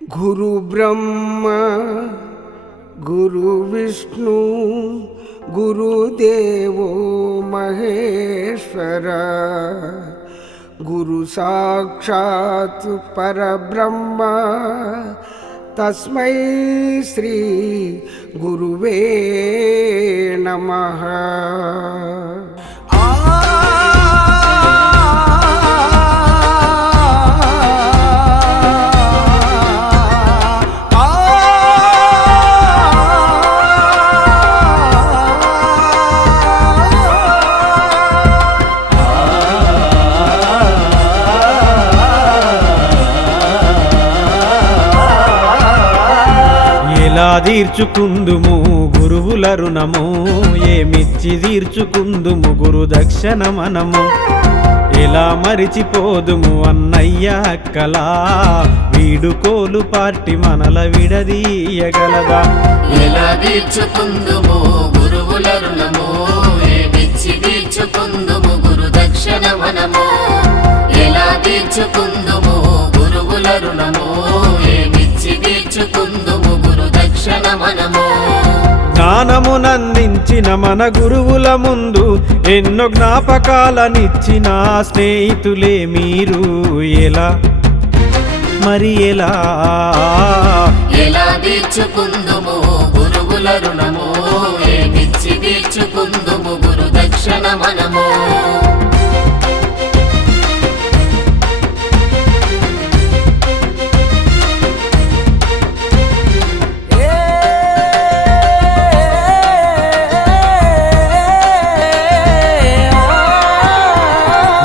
గురు బ్రహ్మ గురు విష్ణు గురుదేవో మహేశ్వర గురు సాక్షాత్ పరబ్రహ్మ తస్మై శ్రీ గురువే నమః. ఎలా తీర్చుకుందుము గురువుల రుణము, ఏమిచ్చి తీర్చుకుందుము గురు దక్షిణ మనము. ఎలా మరిచిపోదుము అన్నయ్య అక్కలా, వీడుకోలు పార్టీ మనల విడదీయగలదా. ఎలా తీర్చుకుందుము గురువుల రుణము, ఏమిచ్చి తీర్చుకుందుము గురు దక్షిణ మనము. ఎలా తీర్చుకుందుము గురువుల రుణము, ఏమిచ్చి తీర్చుకుందుము గురు దక్షిణ మనము. జ్ఞానమునందించిన మన గురువుల ముందు ఎన్నో జ్ఞాపకాలనిచ్చిన స్నేహితులే మీరు. ఎలా మరి ఎలా ఎలా తీర్చుకుందుము గురువుల రుణము, ఏమిచ్చి తీర్చుకుందుము గురు దక్షిణ మనము.